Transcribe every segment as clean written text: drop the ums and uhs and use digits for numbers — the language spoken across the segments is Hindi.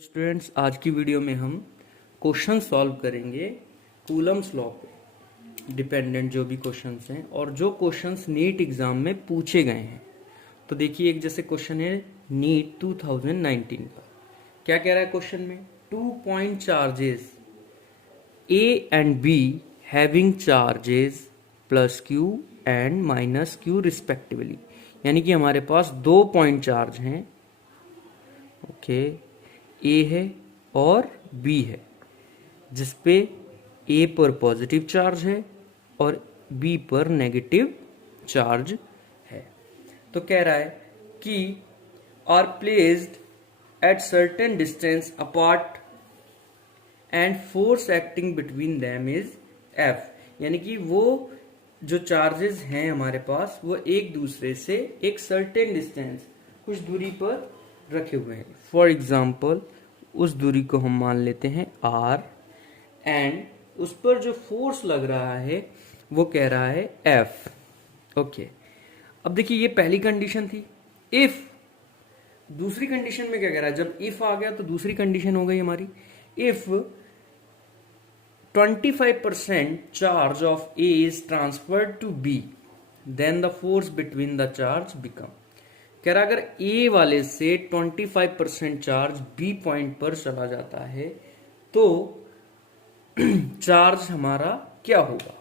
स्टूडेंट्स, आज की वीडियो में हम क्वेश्चन सॉल्व करेंगे कूलम्स लॉ पे डिपेंडेंट जो भी क्वेश्चंस हैं और जो क्वेश्चंस नीट एग्जाम में पूछे गए हैं। तो देखिए, एक जैसे क्वेश्चन है नीट 2019 का। क्या कह रहा है क्वेश्चन में? 2 point charges A and be having charges plus Q and minus Q respectively. यानी कि हमारे पास 2 पॉइंट चार्ज हैं, ओके, ए है और बी है, जिसपे ए पर पॉजिटिव चार्ज है और बी पर नेगेटिव चार्ज है। तो कह रहा है कि are placed at certain distance apart and force acting between them is F. यानी कि वो जो चार्जेस हैं हमारे पास वो एक दूसरे से एक सर्टेन डिस्टेंस, कुछ दूरी पर रखे हुए हैं। फॉर एग्जाम्पल, उस दूरी को हम मान लेते हैं आर, एंड उस पर जो फोर्स लग रहा है वो कह रहा है एफ। ओके, अब देखिए, ये पहली कंडीशन थी। इफ दूसरी कंडीशन में क्या कह रहा है? जब इफ आ गया तो दूसरी कंडीशन हो गई हमारी, if 25% charge of A is transferred to B then the force between the charge become. कह रहा अगर ए वाले से 25% चार्ज बी पॉइंट पर चला जाता है तो चार्ज हमारा क्या होगा?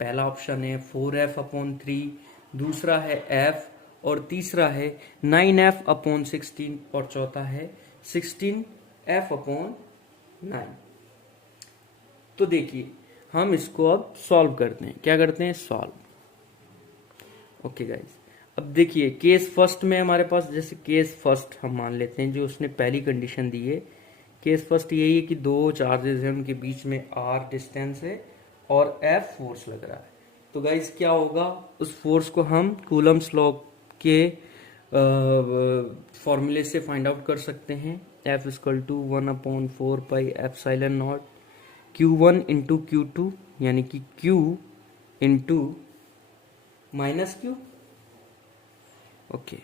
पहला ऑप्शन है 4f/3, दूसरा है f, और तीसरा है 9f/16, और चौथा है 16f/9। तो देखिए, हम इसको अब सॉल्व करते हैं। क्या करते हैं? सॉल्व। ओके गाइस, अब देखिए, केस फर्स्ट में हमारे पास, जैसे केस फर्स्ट हम मान लेते हैं, जो उसने पहली कंडीशन दी है। केस फर्स्ट यही है कि दो चार्जेस हैं, उनके बीच में आर डिस्टेंस है और एफ फोर्स लग रहा है। तो गाइस क्या होगा? उस फोर्स को हम कूलम्स लॉ के फॉर्मूले से फाइंड आउट कर सकते हैं। F = 1/4πε0 Q1 इंटू Q2, यानी कि Q into minus Q, okay,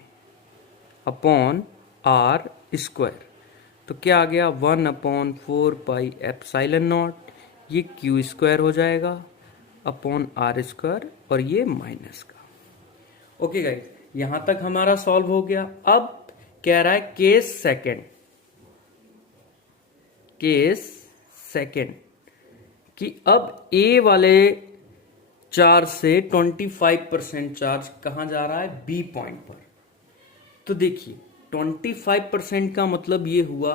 upon r square. तो क्या आ गया? 1/4πε0, ये Q स्क्वायर हो जाएगा अपॉन आर स्क्वायर, और ये माइनस का। ओके गाइस, यहां तक हमारा सॉल्व हो गया। अब कह रहा है केस सेकेंड कि अब ए वाले चार्ज से 25% चार्ज कहां जा रहा है? बी पॉइंट पर। तो देखिए, 25% का मतलब ये हुआ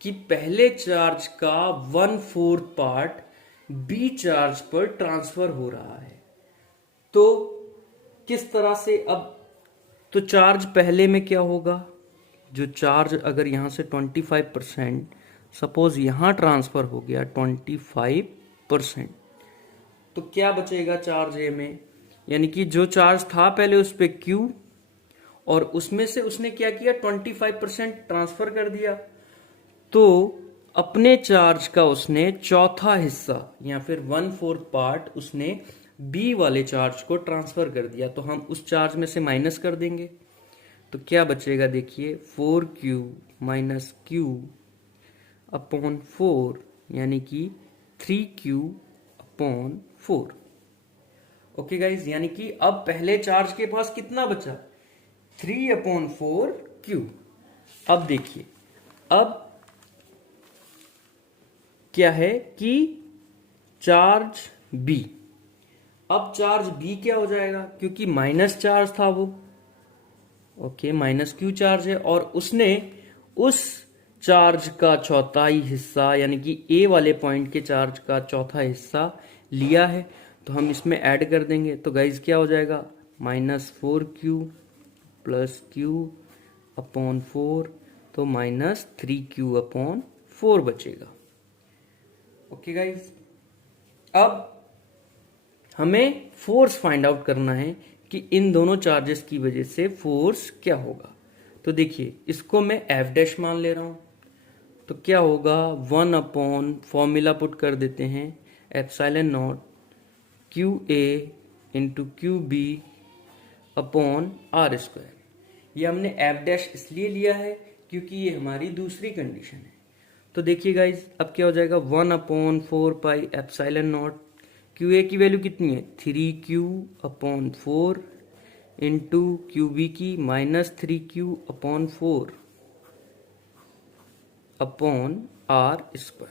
कि पहले चार्ज का 1/4 पार्ट बी चार्ज पर ट्रांसफर हो रहा है। तो किस तरह से? अब तो चार्ज पहले में क्या होगा? जो चार्ज अगर यहां से 25%, सपोज यहां ट्रांसफर हो गया 25%, तो क्या बचेगा चार्ज ए में? यानी कि जो चार्ज था पहले उस पे Q, और उसमें से उसने क्या किया? 25% ट्रांसफर कर दिया। तो अपने चार्ज का उसने चौथा हिस्सा या फिर 1/4 पार्ट उसने बी वाले चार्ज को ट्रांसफर कर दिया। तो हम उस चार्ज में से माइनस कर देंगे, तो क्या बचेगा? देखिए, 4Q माइनस Q अपॉन 4, यानी कि 3Q/4। ओके गाइज, यानी कि अब पहले चार्ज के पास कितना बचा? 3/4Q। अब देखिए, अब क्या है कि चार्ज B, अब चार्ज B क्या हो जाएगा? क्योंकि माइनस चार्ज था वो, ओके, माइनस Q चार्ज है, और उसने उस चार्ज का चौथाई हिस्सा, यानी कि A वाले पॉइंट के चार्ज का चौथा हिस्सा लिया है। तो हम इसमें ऐड कर देंगे, तो गाइज क्या हो जाएगा? -4Q प्लस Q/4, तो -3Q/4 बचेगा। ओके गाइज, अब हमें फोर्स फाइंड आउट करना है कि इन दोनों चार्जेस की वजह से फोर्स क्या होगा। तो देखिए, इसको मैं F' मान ले रहा हूं, तो क्या होगा? 1/ फॉर्मूला पुट कर देते हैं, ε0 QA into QB upon r square. ये हमने F' इसलिए लिया है क्योंकि ये हमारी दूसरी कंडीशन है। तो देखिए गाइज अब क्या हो जाएगा 1/4 pi epsilon not. Q A की वैल्यू कितनी है 3Q/4 इंटू क्यू बी की -3Q/4 अपॉन R²।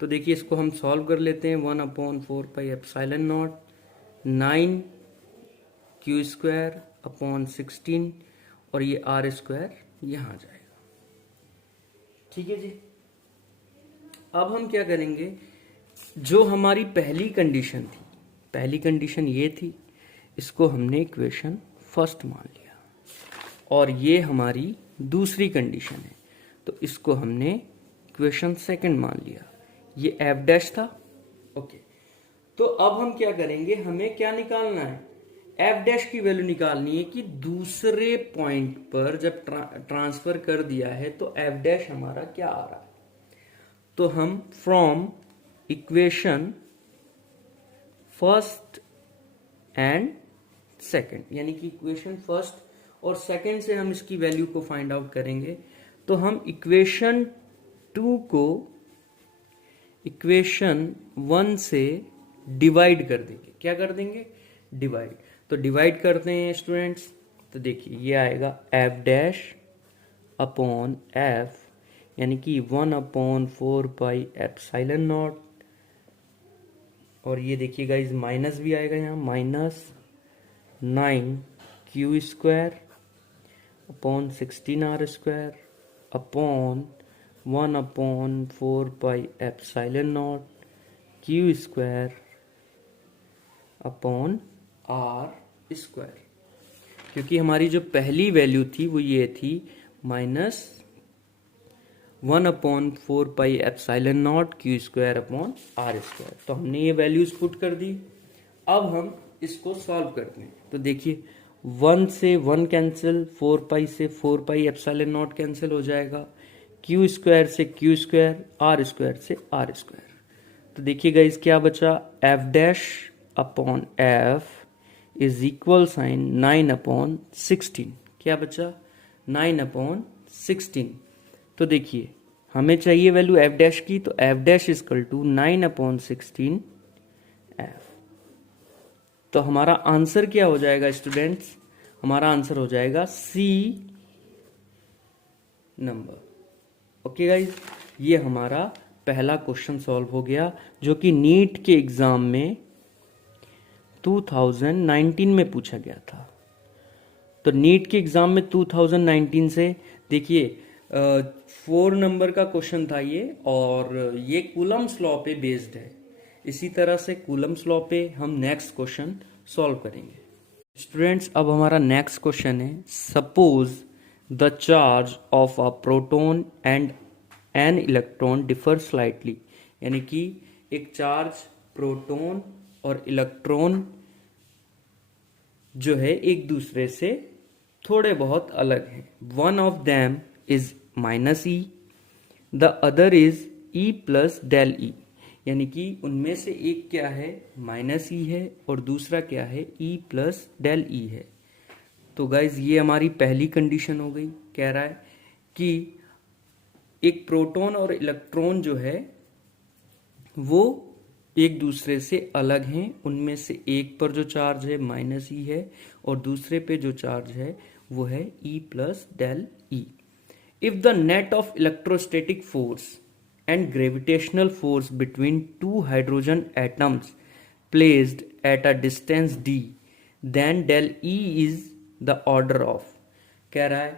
तो देखिए इसको हम सॉल्व कर लेते हैं 1/4 pi epsilon not 9Q² upon 16 और ये R² यहाँ जाएगा। ठीक है जी। अब हम क्या करेंगे, जो हमारी पहली कंडीशन थी, पहली कंडीशन ये थी, इसको हमने इक्वेशन फर्स्ट मान लिया और ये हमारी दूसरी कंडीशन है तो इसको हमने इक्वेशन सेकंड मान लिया। ये f' था। ओके, तो अब हम क्या करेंगे, हमें क्या निकालना है, f' की वैल्यू निकालनी है कि दूसरे पॉइंट पर जब ट्रांसफर कर दिया है तो f' हमारा क्या आ रहा है। तो हम from equation first and second, यानी कि इक्वेशन फर्स्ट और सेकंड से हम इसकी वैल्यू को फाइंड आउट करेंगे। तो हम इक्वेशन 2 को इक्वेशन 1 से डिवाइड कर देंगे। क्या कर देंगे, डिवाइड। तो डिवाइड करते हैं स्टूडेंट्स, तो देखिए ये आएगा f'/f यानी कि 1/4 पाई एप्सिलॉन नॉट और ये देखिए गाइस माइनस भी आएगा यहाँ, -9Q² upon 16R² upon 1/4 pi epsilon not Q² upon R²। क्योंकि हमारी जो पहली वैल्यू थी वो ये थी -1/4 pi epsilon not Q² upon R²। तो हमने ये वैल्यूज पुट कर दी। अब हम इसको सॉल्व करते हैं। तो देखिए 1 से 1 कैंसिल, 4 पाई से 4 पाई एप्सिलॉन नॉट कैंसिल हो जाएगा, Q² से Q², R² से R²। तो देखिए गाइस क्या बचा, f'/f इज इक्वल साइन 9/16। क्या बचा 9/16। तो देखिए हमें चाहिए वैल्यू f' की, तो f' इजकल टू 9/16 f। तो हमारा आंसर क्या हो जाएगा स्टूडेंट्स, हमारा आंसर हो जाएगा C नंबर। ओके गाइज, ये हमारा पहला क्वेश्चन सॉल्व हो गया जो कि नीट के एग्जाम में 2019 में पूछा गया था। तो नीट के एग्जाम में 2019 से देखिए 4 नंबर का क्वेश्चन था ये, और ये कूलम्स लॉ पे बेस्ड है। इसी तरह से कूलम्स लॉ पे हम नेक्स्ट क्वेश्चन सॉल्व करेंगे। स्टूडेंट्स अब हमारा नेक्स्ट क्वेश्चन है, suppose the charge of a proton and an electron differ slightly, यानी कि एक चार्ज, प्रोटॉन और इलेक्ट्रॉन जो है एक दूसरे से थोड़े बहुत अलग हैं। One of them is -E, the other is E+del E, यानी कि उनमें से एक क्या है -E है और दूसरा क्या है E+del E है। तो गाइज ये हमारी पहली कंडीशन हो गई। कह रहा है कि एक प्रोटॉन और इलेक्ट्रॉन जो है वो एक दूसरे से अलग हैं। उनमें से एक पर जो चार्ज है -E है और दूसरे पे जो चार्ज है वो है E+del E। If the net of electrostatic force and gravitational force between two hydrogen atoms placed at a distance d, then del E is the order of। कह रहा है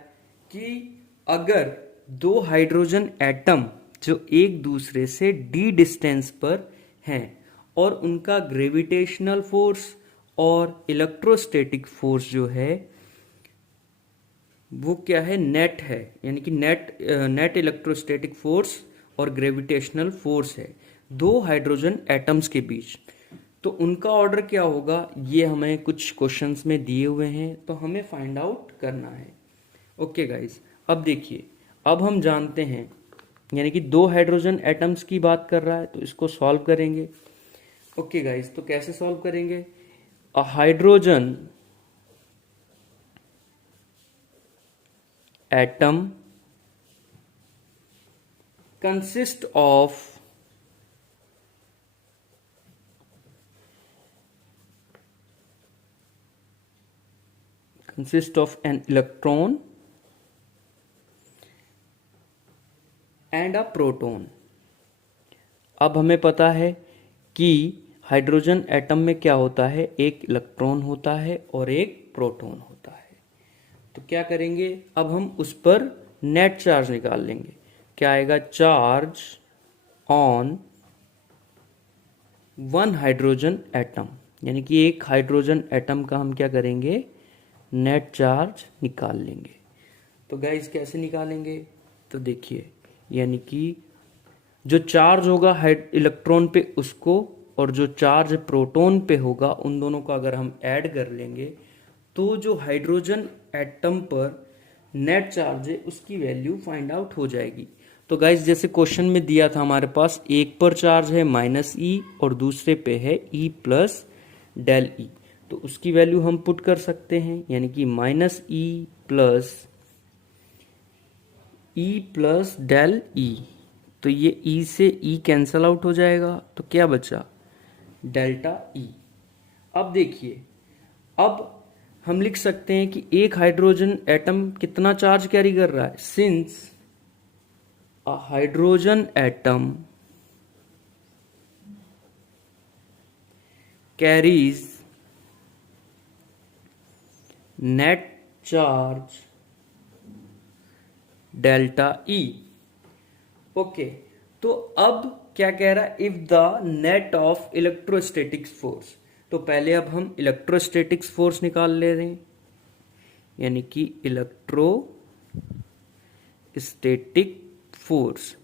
कि अगर दो हाइड्रोजन एटम जो एक दूसरे से d डिस्टेंस पर हैं और उनका ग्रेविटेशनल फोर्स और इलेक्ट्रोस्टैटिक फोर्स जो है वो क्या है, नेट है, यानी कि नेट इलेक्ट्रोस्टैटिक फोर्स और ग्रेविटेशनल फोर्स है दो हाइड्रोजन एटम्स के बीच। तो उनका ऑर्डर क्या होगा ये हमें कुछ क्वेश्चंस में दिए हुए हैं, तो हमें फाइंड आउट करना है। ओके गाइज, अब देखिए अब हम जानते हैं, यानी कि दो हाइड्रोजन एटम्स की बात कर रहा है तो इसको सॉल्व करेंगे। ओके गाइज, तो कैसे सॉल्व करेंगे, a hydrogen atom consist of an electron and a proton। अब हमें पता है कि हाइड्रोजन एटम में क्या होता है, एक इलेक्ट्रॉन होता है और एक प्रोटॉन होता है। तो क्या करेंगे, अब हम उस पर नेट चार्ज निकाल लेंगे। क्या आएगा, charge on one hydrogen atom, यानी कि एक हाइड्रोजन एटम का हम क्या करेंगे, नेट चार्ज निकाल लेंगे। तो गाइस कैसे निकालेंगे, तो देखिए, यानी कि जो चार्ज होगा इलेक्ट्रॉन पे उसको, और जो चार्ज प्रोटॉन पे होगा, उन दोनों को अगर हम ऐड कर लेंगे तो जो हाइड्रोजन एटम पर नेट चार्ज है उसकी वैल्यू फाइंड आउट हो जाएगी। तो गाइस जैसे क्वेश्चन में दिया था, हमारे पास एक पर चार्ज है -E और दूसरे पे है E प्लस डेल E, तो उसकी वैल्यू हम पुट कर सकते हैं, यानी कि -E प्लस डेल E। तो ये E से E कैंसल आउट हो जाएगा, तो क्या बचा, डेल्टा E। अब देखिए, अब हम लिख सकते हैं कि एक हाइड्रोजन एटम कितना चार्ज कैरी कर रहा है, since a hydrogen atom carries net charge delta E। Okay, तो अब क्या कह रहा है, if the net of electrostatics force. तो पहले अब हम इलेक्ट्रोस्टैटिक्स फोर्स निकाल ले रहे हैं, यानी कि इलेक्ट्रोस्टैटिक फोर्स।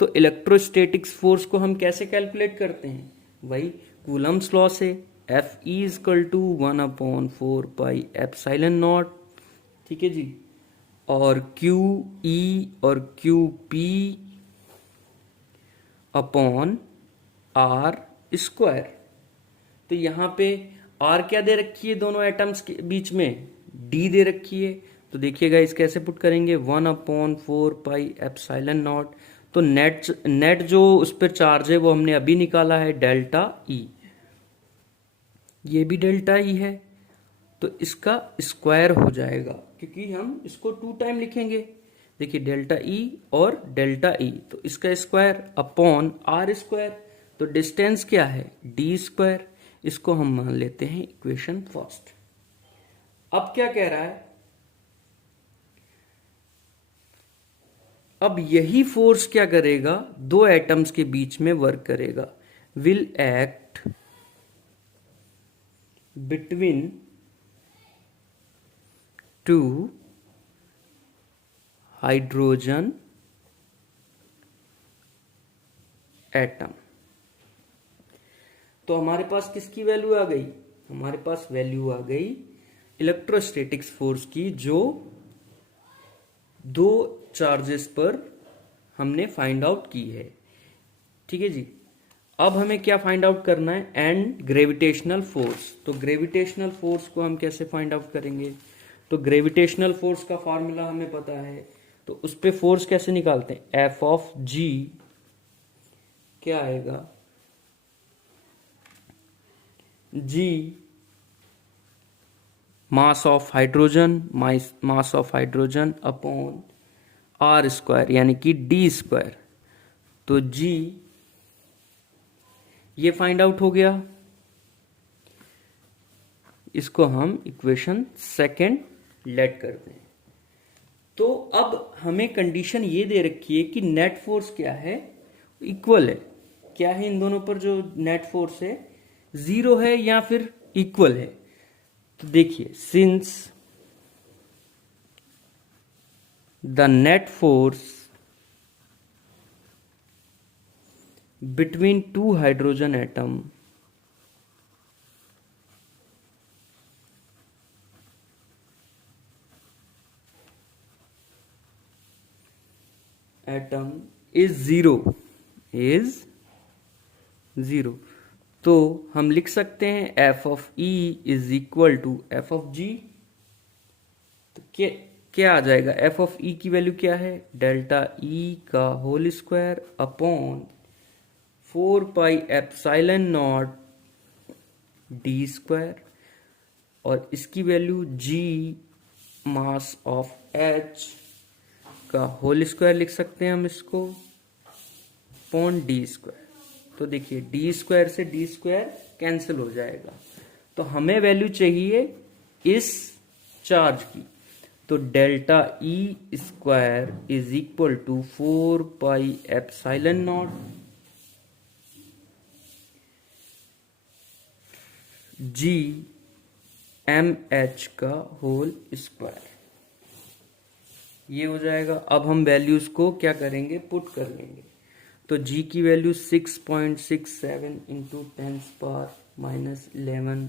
तो इलेक्ट्रोस्टैटिक्स फोर्स को हम कैसे कैलकुलेट करते हैं, वही कूलम्स लॉ से, F E equal to 1/4 pi epsilon naught, ठीक है जी, और Q E और Q P upon R square. तो यहाँ पे R क्या दे रखी है दोनों एटम्स के बीच में, D दे रखी है। तो देखिएगा इस कैसे पुट करेंगे, 1/4 पाई एप्सिलॉन नॉट। तो नेट जो उस पर चार्ज है वो हमने अभी निकाला है, डेल्टा E। ये भी डेल्टा E है, तो इसका स्क्वायर हो जाएगा, क्योंकि हम इसको 2 टाइम लिखेंगे। देखिए डेल्टा E और डेल्टा E, तो इसका स्क्वायर अपॉन R स्क्वायर। तो डिस्टेंस क्या है, D स्क्वायर। इसको हम मान लेते हैं इक्वेशन फर्स्ट। अब क्या कह रहा है, अब यही फोर्स क्या करेगा, दो एटम्स के बीच में वर्क करेगा, will act between two hydrogen atom. तो हमारे पास किसकी वैल्यू आ गई, हमारे पास वैल्यू आ गई इलेक्ट्रोस्टैटिक्स फोर्स की, जो दो चार्जेस पर हमने फाइंड आउट की है। ठीक है जी, अब हमें क्या फाइंड आउट करना है, एंड ग्रेविटेशनल फोर्स। तो ग्रेविटेशनल फोर्स को हम कैसे फाइंड आउट करेंगे, तो ग्रेविटेशनल फोर्स का फॉर्मूला हमें पता है, तो उस पे फोर्स कैसे निकालते हैं, F ऑफ G क्या आएगा, G mass of hydrogen upon R square, यानी कि D स्क्वायर। तो G ये फाइंड आउट हो गया, इसको हम इक्वेशन सेकंड लेट करते हैं। तो अब हमें कंडीशन ये दे रखी है कि नेट फोर्स क्या है, इक्वल है। क्या है इन दोनों पर जो नेट फोर्स है, 0 है या फिर इक्वल है। तो देखिए, since the net force between two hydrogen atom is zero, तो हम लिख सकते हैं F of E is equal to F of G। तो क्या आ जाएगा, एफ ऑफ ई की वैल्यू क्या है, डेल्टा ई का whole square upon 4 pi epsilon naught D square, और इसकी value G mass of H का होल स्क्वायर लिख सकते हैं हम इसको, अपॉन डी स्क्वायर। तो देखिए डी स्क्वायर से डी स्क्वायर कैंसिल हो जाएगा, तो हमें वैल्यू चाहिए इस चार्ज की। तो delta e square is equal to 4 pi epsilon naught G M H का होल स्क्वायर, ये हो जाएगा। अब हम वैल्यूज को क्या करेंगे, पुट कर लेंगे। तो g की value 6.67 into 10⁻11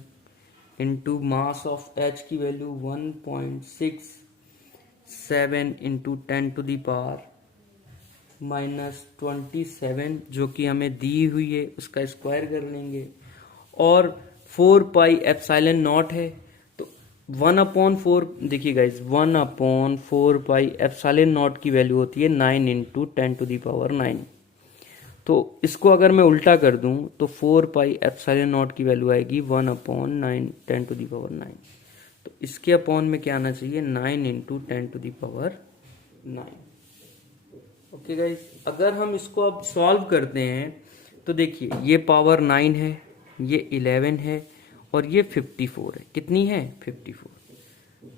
into mass of h की वैल्यू 1.67 इंटू 10⁻27 जो कि हमें दी हुई है, उसका स्क्वायर कर लेंगे। और 4 पाई एप्सिलॉन नॉट है, तो 1/4, देखिए गाइज 1/4 पाई एप्सिलॉन नॉट की वैल्यू होती है 9 इंटू 10⁹। तो इसको अगर मैं उल्टा कर दूं तो 4 पाई एप्सिलॉन नॉट की वैल्यू आएगी 1/9 10⁹। तो इसके अपॉन में क्या आना चाहिए, 9 इंटू 10⁹। ओके गाइज, अगर हम इसको अब सॉल्व करते हैं तो देखिए ये पावर 9 है, ये 11 है, और ये 54 है। कितनी है, 54।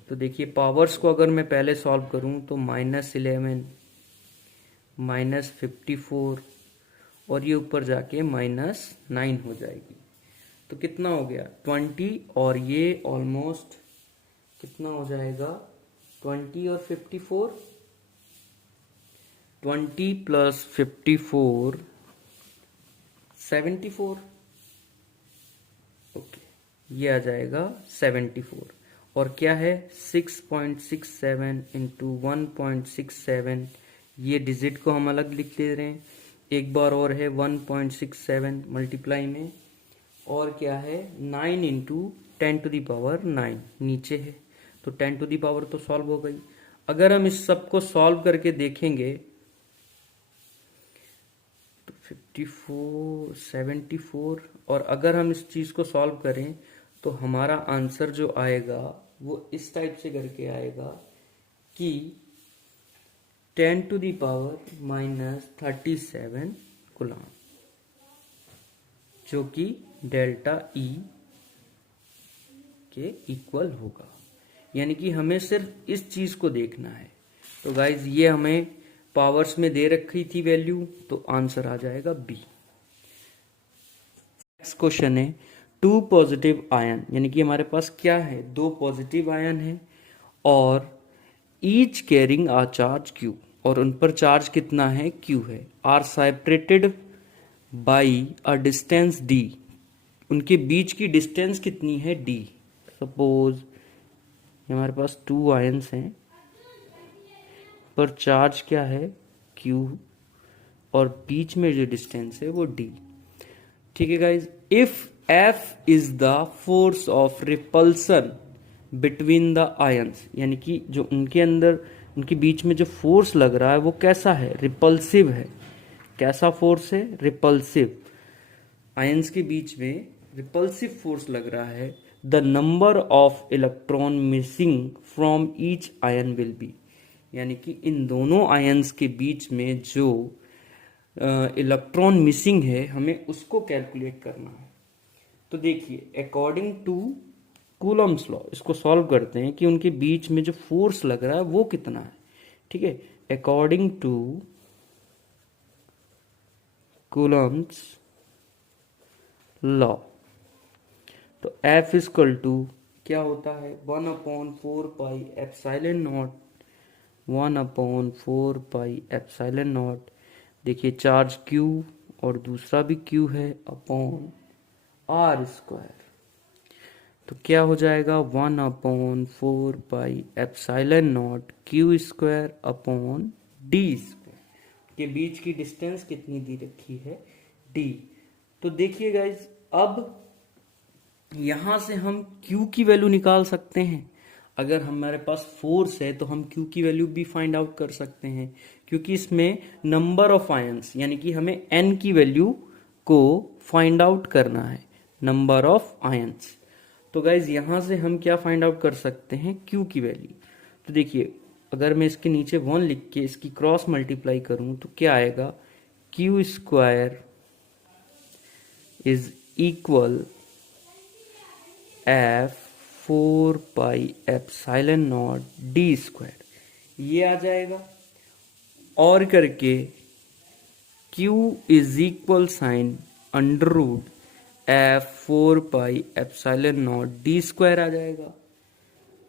तो देखिए पावर्स को अगर मैं पहले सॉल्व करूं तो -11 -54 और ये ऊपर जाके -9 हो जाएगी। तो कितना हो गया, 20, और ये ऑलमोस्ट कितना हो जाएगा, 20 और 54, 20 प्लस 54 74। ओके, ये आ जाएगा 74। और क्या है, 6.67 इंटू 1.67, ये डिजिट को हम अलग लिख ले रहे हैं। एक बार और है 1.67 मल्टीप्लाई में, और क्या है 9 इंटू 10⁹ नीचे है। तो 10⁻ तो सॉल्व हो गई। अगर हम इस सब को सॉल्व करके देखेंगे तो 54 74, और अगर हम इस चीज को सॉल्व करें तो हमारा आंसर जो आएगा वो इस टाइप से करके आएगा कि 10⁻⁻37 कूलम, जो कि डेल्टा ई के इक्वल होगा। यानी कि हमें सिर्फ इस चीज को देखना है। तो गाइज ये हमें पावर्स में दे रखी थी वैल्यू, तो आंसर आ जाएगा बी। नेक्स्ट क्वेश्चन है 2 पॉजिटिव आयन, यानी कि हमारे पास क्या है, 2 पॉजिटिव आयन है और each carrying a charge Q, और उन पर चार्ज कितना है, Q है, are separated by a distance D, उनके बीच की डिस्टेंस कितनी है, D। सपोज हमारे पास 2 आयन्स हैं, पर चार्ज क्या है, Q, और बीच में जो डिस्टेंस है वो D। ठीक है guys, if F is the force of repulsion between the ions, यानी कि जो उनके अंदर, उनके बीच में जो फोर्स लग रहा है वो कैसा है, रिपल्सिव है। कैसा फोर्स है, रिपल्सिव। आयन्स के बीच में रिपल्सिव फोर्स लग रहा है। The number of electron missing from each ion will be, यानी कि इन दोनों आयन्स के बीच में जो इलेक्ट्रॉन मिसिंग है हमें उसको कैलकुलेट करना है। तो देखिए अकॉर्डिंग टू कूलम्स लॉ इसको सॉल्व करते हैं कि उनके बीच में जो फोर्स लग रहा है वो कितना है। ठीक है, अकॉर्डिंग टू कूलम्स लॉ, तो F इक्वल टू क्या होता है, 1/4 pi epsilon not, 1/4 pi epsilon not, देखिए चार्ज Q और दूसरा भी Q है, अपॉन R स्क्वायर। तो क्या हो जाएगा, 1/4 pi epsilon not Q square upon D square, के बीच की डिस्टेंस कितनी दी रखी है, D। तो देखिए गाइज, अब यहां से हम Q की वैल्यू निकाल सकते हैं। अगर हमारे पास फोर्स है तो हम Q की वैल्यू भी फाइंड आउट कर सकते हैं, क्योंकि इसमें नंबर ऑफ आयंस यानी कि हमें N की वैल्यू को फाइंड आउट करना है, नंबर ऑफ आयंस। तो गाइज यहां से हम क्या फाइंड आउट कर सकते हैं, Q की वैल्यू। तो देखिए अगर मैं इसके नीचे 1 लिख के इसकी क्रॉस मल्टीप्लाई करूं तो क्या आएगा, Q square is equal F 4 pi epsilon naught D square, ये आ जाएगा। और करके Q is equal sine under root F 4 pi epsilon naught D square आ जाएगा।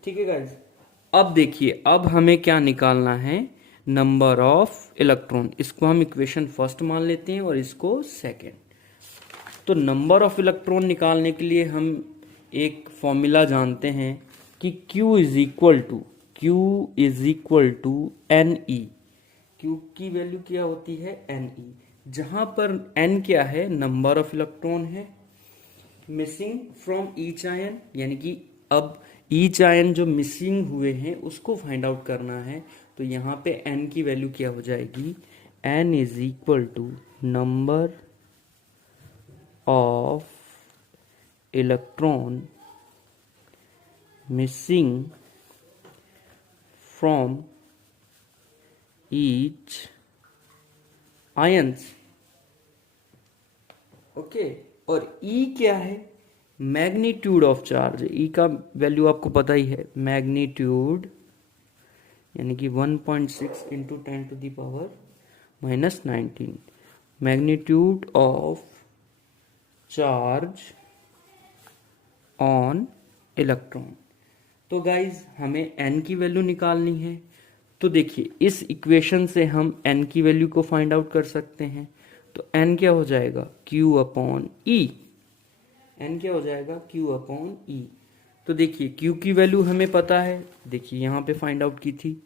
ठीक है गाइज, अब देखिए अब हमें क्या निकालना है, नंबर ऑफ इलेक्ट्रॉन। इसको हम इक्वेशन फर्स्ट मान लेते हैं और इसको सेकेंड। तो नंबर ऑफ इलेक्ट्रॉन निकालने के लिए हम एक फॉर्मूला जानते हैं कि Q is equal to N E. Q की वैल्यू क्या होती है, एन ई, जहां पर N क्या है, नंबर ऑफ इलेक्ट्रॉन है मिसिंग फ्रॉम ईच आयन, यानी कि अब ईच आयन जो मिसिंग हुए हैं उसको फाइंड आउट करना है। तो यहाँ पे N की वैल्यू क्या हो जाएगी, N is equal to number of electron missing from each ions. Okay, और E क्या है, मैग्नीट्यूड ऑफ चार्ज। E का वैल्यू आपको पता ही है, मैग्नीट्यूड यानी कि 1.6 into 10 to the power -19, magnitude of charge on electron. तो गाइज हमें N की वैल्यू निकालनी है। तो देखिए इस इक्वेशन से हम N की वैल्यू को फाइंड आउट कर सकते हैं। तो N क्या हो जाएगा, Q अपॉन E। N क्या हो जाएगा, Q अपॉन E। तो देखिए Q की वैल्यू हमें पता है, देखिए यहाँ पे फाइंड आउट की थी,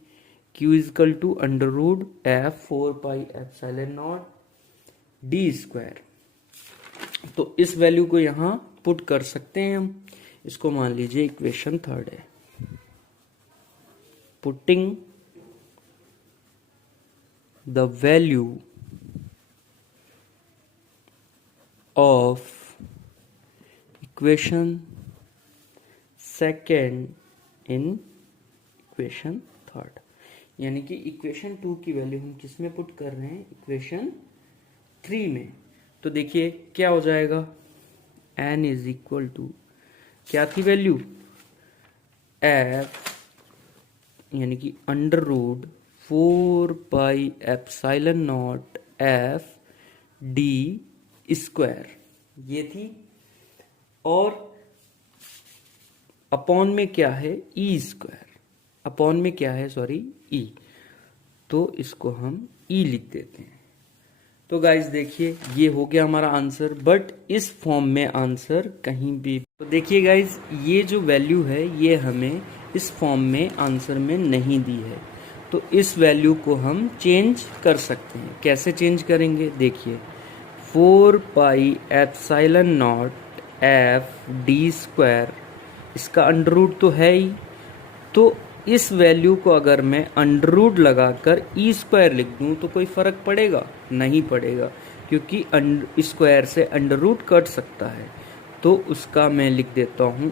Q is equal to under root F 4 pi epsilon naught D square. तो इस वैल्यू को यहाँ पुट कर सकते हैं हम। इसको मान लीजिए इक्वेशन थर्ड है। Putting the value of equation second in equation third, यानी कि इक्वेशन 2 की वैल्यू हम किस में पुट कर रहे हैं, इक्वेशन 3 में। तो देखिए क्या हो जाएगा, N इज इक्वल टू क्या थी वैल्यू, F यानी कि under root 4 pi epsilon naught F D square, ये थी। और अपॉन में क्या है, E स्क्वायर, अपॉन में क्या है, सॉरी E, तो इसको हम E लिख देते हैं। तो गाइज देखिए ये हो गया हमारा आंसर, बट इस फॉर्म में आंसर कहीं भी, तो देखिए गाइज ये जो वैल्यू है ये हमें इस फॉर्म में आंसर में नहीं दी है। तो इस वैल्यू को हम चेंज कर सकते हैं। कैसे चेंज करेंगे, देखिए 4 pi epsilon naught F D square, इसका अंडर रूट तो है ही, तो इस वैल्यू को अगर मैं अंडर रूट लगाकर ई स्क्वायर लिख दूं तो कोई फर्क पड़ेगा, नहीं पड़ेगा, क्योंकि स्क्वायर से अंडर रूट कट सकता है। तो उसका मैं लिख देता हूँ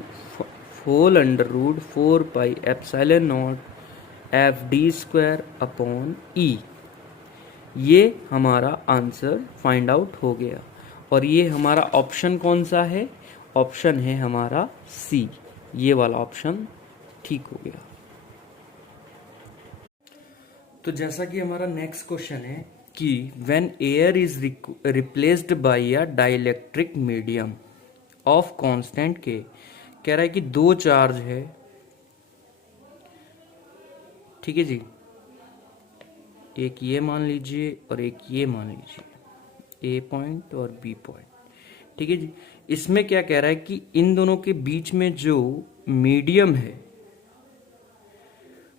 whole under root 4 pi epsilon naught F D square upon E. ये हमारा आंसर फाइंड आउट हो गया। और ये हमारा ऑप्शन कौन सा है, ऑप्शन है हमारा सी, ये वाला ऑप्शन ठीक हो गया। तो जैसा कि हमारा नेक्स्ट क्वेश्चन है कि when air is replaced by a dielectric medium of constant के, कह रहा है कि दो चार्ज है, ठीक है जी, एक ये मान लीजिए और एक ये मान लीजिए, ए पॉइंट और बी पॉइंट, ठीक है जी। इसमें क्या कह रहा है कि इन दोनों के बीच में जो मीडियम है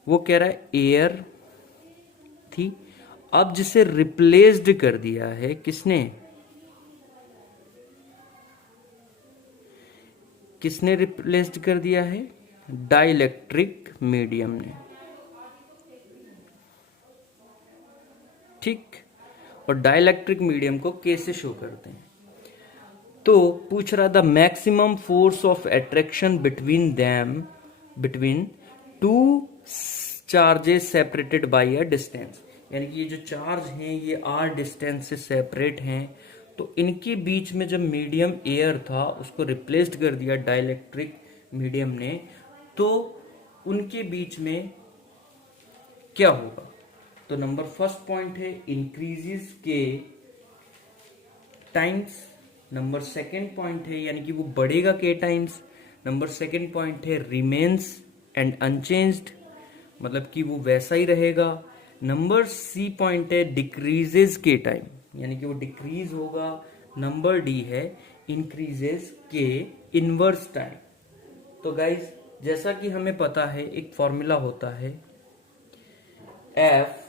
वो कह रहा है एयर थी, अब जिसे रिप्लेस्ड कर दिया है किसने, किसने रिप्लेस्ड कर दिया है, डाइलेक्ट्रिक मीडियम ने, ठीक। और डाइलेक्ट्रिक मीडियम को कैसे शो करते हैं, तो पूछ रहा the maximum force of attraction between two charges separated by a distance, यानी कि ये जो चार्ज हैं ये आर डिस्टेंस से सेपरेट हैं, तो इनके बीच में जब मीडियम एयर था उसको रिप्लेस्ड कर दिया डाइलेक्ट्रिक मीडियम ने, तो उनके बीच में क्या होगा। तो नंबर फर्स्ट पॉइंट है इंक्रीजेस के टाइम्स, नंबर सेकेंड पॉइंट है यानी कि वो बढ़ेगा के टाइम्स, नंबर सेकेंड पॉइंट है रिमेन्स एंड अनचेंज्ड, मतलब कि वो वैसा ही रहेगा। नंबर सी पॉइंट है डिक्रीजेस के टाइम, यानी कि वो डिक्रीज होगा। नंबर डी है इंक्रीजेस के इनवर्स टाइम। तो गाइज जैसा कि हमें पता है एक फॉर्मूला होता है F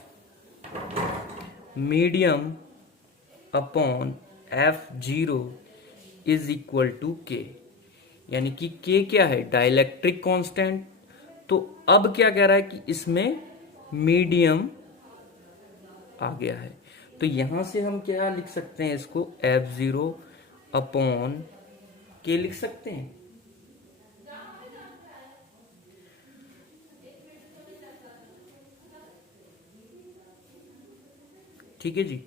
medium upon F0 is equal to के, यानी कि के क्या है, डाइलेक्ट्रिक कांस्टेंट। तो अब क्या कह रहा है कि इसमें मीडियम आ गया है, तो यहां से हम क्या लिख सकते हैं, इसको F0 अपॉन के लिख सकते हैं। ठीक है जी,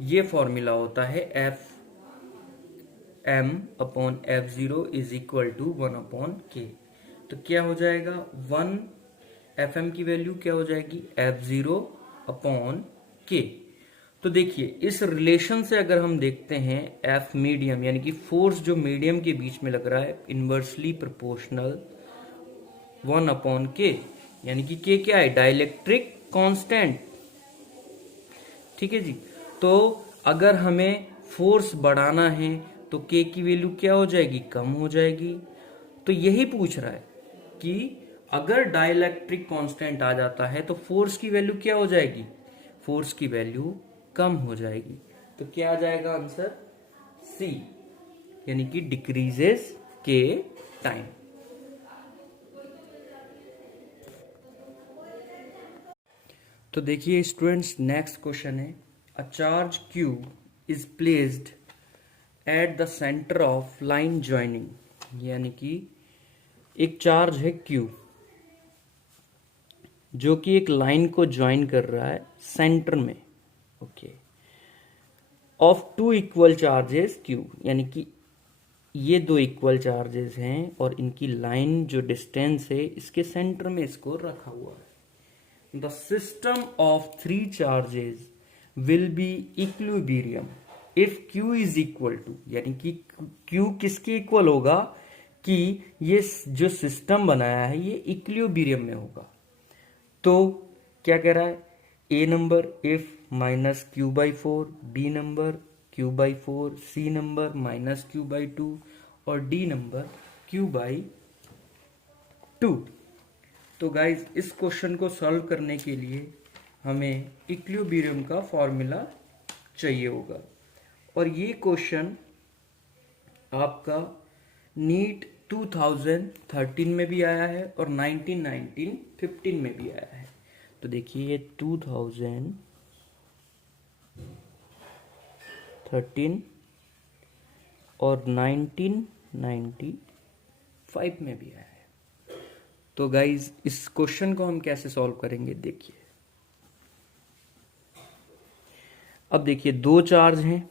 ये फॉर्मूला होता है F M upon F0 is equal to 1 upon K. तो क्या हो जाएगा, 1 Fm की वैल्यू क्या हो जाएगी F0 अपॉन के। तो देखिए इस रिलेशन से अगर हम देखते हैं F मीडियम यानी कि फोर्स जो मीडियम के बीच में लग रहा है इनवर्सली प्रोपोर्शनल 1 अपॉन के, यानी कि के क्या है, डाइलेक्ट्रिक कांस्टेंट। ठीक है जी, तो अगर हमें फोर्स बढ़ाना है तो के की वैल्यू क्या हो जाएगी, कम हो जाएगी। तो यही पूछ रहा है कि अगर डाइलेक्ट्रिक कांस्टेंट आ जाता है तो फोर्स की वैल्यू क्या हो जाएगी, फोर्स की वैल्यू कम हो जाएगी। तो क्या आ जाएगा आंसर सी, यानी कि डिक्रीजेस के टाइम। तो देखिए स्टूडेंट्स नेक्स्ट क्वेश्चन है a charge Q is placed at the centre of line joining, यानी कि एक चार्ज है Q जो कि एक लाइन को ज्वाइन कर रहा है सेंटर में, okay, of two equal charges Q, यानी कि ये दो इक्वल चार्जेस हैं और इनकी लाइन जो डिस्टेंस है इसके सेंटर में इसको रखा हुआ है। The system of three charges will be equilibrium if Q is equal to, यानी कि Q किसके इक्वल होगा कि ये जो सिस्टम बनाया है ये इक्विलिब्रियम में होगा। तो क्या कह रहा है, A number if minus Q by 4, B number Q by 4, C number minus Q by 2 और D नंबर Q बाई 2। तो गाइज इस क्वेश्चन को सॉल्व करने के लिए हमें इक्विलिब्रियम का फॉर्मूला चाहिए होगा, और ये क्वेश्चन आपका नीट 2013 में भी आया है और 1915 में भी आया है। तो देखिए ये 2013 और 1995 में भी आया है। तो गाइज इस क्वेश्चन को हम कैसे सॉल्व करेंगे, देखिए अब देखिए दो चार्ज हैं,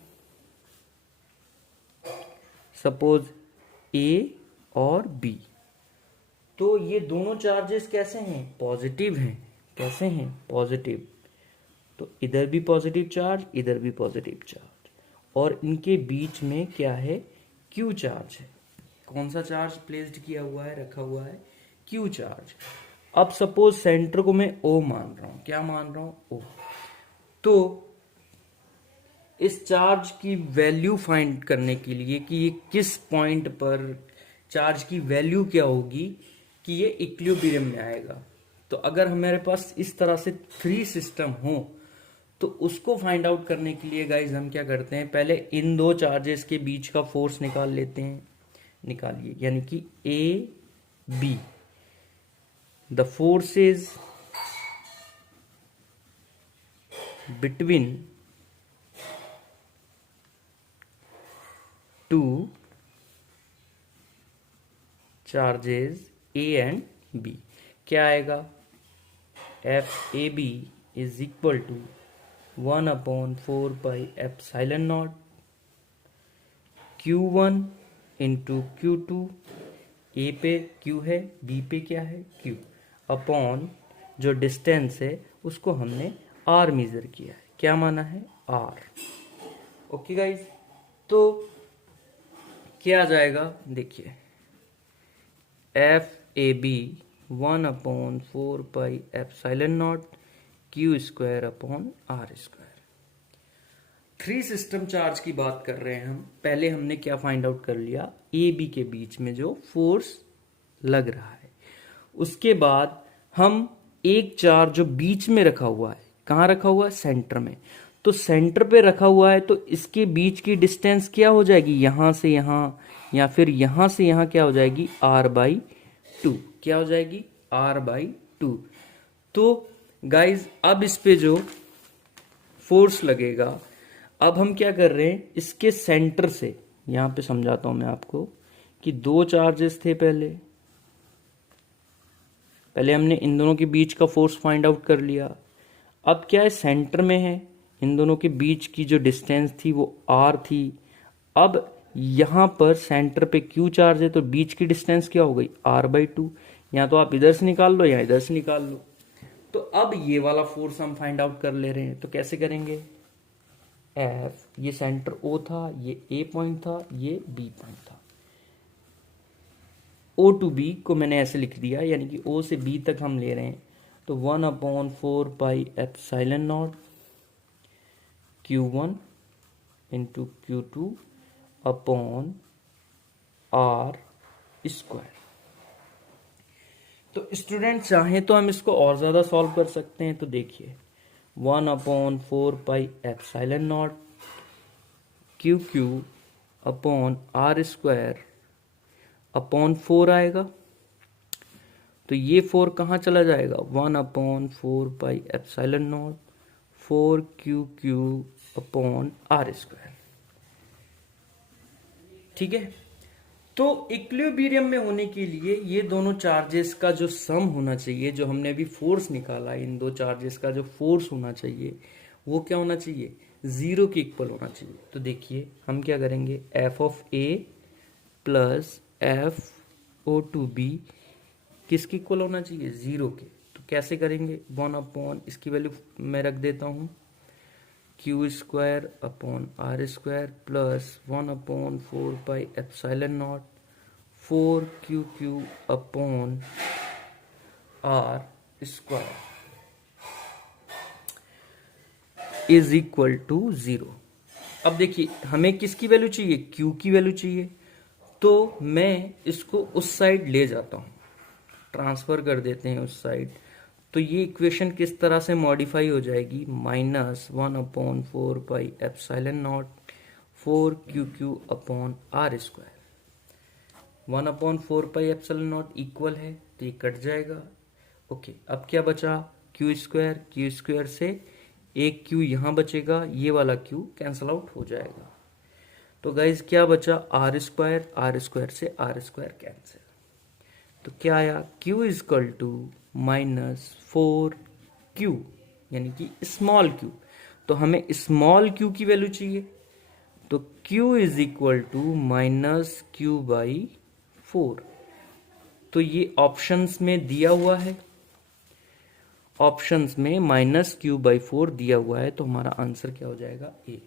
सपोज A और B। तो ये दोनों चार्जेस कैसे हैं, पॉजिटिव हैं। कैसे हैं, पॉजिटिव। तो इधर भी पॉजिटिव चार्ज, इधर भी पॉजिटिव चार्ज, और इनके बीच में क्या है, Q चार्ज है। कौन सा चार्ज प्लेस्ड किया हुआ है, रखा हुआ है, Q चार्ज। अब सपोज सेंटर को मैं O मान रहा हूं, क्या मान रहा हूं, O। तो इस चार्ज की वैल्यू फाइंड करने के लिए कि ये किस पॉइंट पर चार्ज की वैल्यू क्या होगी कि ये इक्विलिब्रियम में आएगा। तो अगर हमारे पास इस तरह से थ्री सिस्टम हो तो उसको फाइंड आउट करने के लिए गाइज हम क्या करते हैं, पहले इन दो चार्जेस के बीच का फोर्स निकाल लेते हैं। निकालिए, यानी कि A B. The forces between two charges A and B. क्या आएगा? FAB is equal to 1/4 pi epsilon naught Q1 into Q2. A पे Q है, B पे क्या है? Q. अपॉन जो डिस्टेंस है उसको हमने R मेजर किया है. क्या माना है? R. ओके गाइज, तो क्या आ जाएगा? देखिए, FAB 1/4 pi epsilon naught Q² upon R². 3 system charge की बात कर रहे हैं हम. पहले हमने क्या फाइंड आउट कर लिया? ए बी के बीच में जो फोर्स लग रहा है. उसके बाद हम एक चार्ज जो बीच में रखा हुआ है, कहाँ रखा हुआ है? सेंटर में. तो सेंटर पे रखा हुआ है तो इसके बीच की डिस्टेंस क्या हो जाएगी? यहां से यहां या फिर यहां से यहां क्या हो जाएगी? R/2. क्या हो जाएगी? R/2. तो गाइज अब इस पे जो फोर्स लगेगा, अब हम क्या कर रहे हैं? इसके सेंटर से, यहां पे समझाता हूं मैं आपको कि 2 चार्जेस थे. पहले हमने इन दोनों के बीच का फोर्स फाइंड आउट कर लिया. अब क्या है? सेंटर में है. इन दोनों के बीच की जो डिस्टेंस थी वो R थी. अब यहां पर सेंटर पे Q चार्ज है तो बीच की डिस्टेंस क्या हो गई? R/2. या तो आप इधर से निकाल लो या इधर से निकाल लो. तो अब ये वाला फोर्स हम फाइंड आउट कर ले रहे हैं. तो कैसे करेंगे? F, ये सेंटर O था, ये A पॉइंट था, ये B पॉइंट था. O to B को मैंने ऐसे लिख दिया, यानी कि O से B तक हम ले रहे हैं. तो 1/4 pi epsilon naught Q1 into Q2 upon R². तो स्टूडेंट चाहें तो हम इसको और ज़्यादा सॉल्व कर सकते हैं. तो देखिए, 1/4 pi epsilon naught QQ upon R² upon 4 आएगा. तो ये 4 कहाँ चला जाएगा? 1/4 pi epsilon naught 4QQ upon R². ठीक है. तो इक्विलिब्रियम में होने के लिए ये दोनों चार्जेस का जो सम होना चाहिए, जो हमने अभी फोर्स निकाला, इन दो चार्जेस का जो फोर्स होना चाहिए वो क्या होना चाहिए? 0 के इक्वल होना चाहिए. तो देखिए हम क्या करेंगे? F(A) प्लस FO2B किसके इक्वल होना चाहिए? 0 के. तो कैसे करेंगे? 1 इसकी वैल्यू मैं रख देता हूँ Q² upon R² plus 1/4 pi epsilon naught 4QQ upon R² is equal to 0. अब देखिए हमें किसकी वैल्यू चाहिए? Q की वैल्यू चाहिए. तो मैं इसको उस साइड ले जाता हूं, ट्रांसफर कर देते हैं उस साइड. तो ये इक्वेशन किस तरह से मॉडिफाई हो जाएगी? -1/4 pi epsilon naught 4QQ upon R². 1/4 pi epsilon naught equal है तो ये कट जाएगा. ओके, अब क्या बचा? Q² से एक Q यहां बचेगा, ये वाला Q कैंसल आउट हो जाएगा. तो गाइज क्या बचा? R² से R² कैंसिल. तो क्या आया? Q is equal to -4Q, यानी कि स्मॉल q. तो हमें स्मॉल q की वैल्यू चाहिए. तो Q is equal to -Q/4. तो ये ऑप्शंस में दिया हुआ है. ऑप्शंस में -Q/4 दिया हुआ है. तो हमारा आंसर क्या हो जाएगा? A.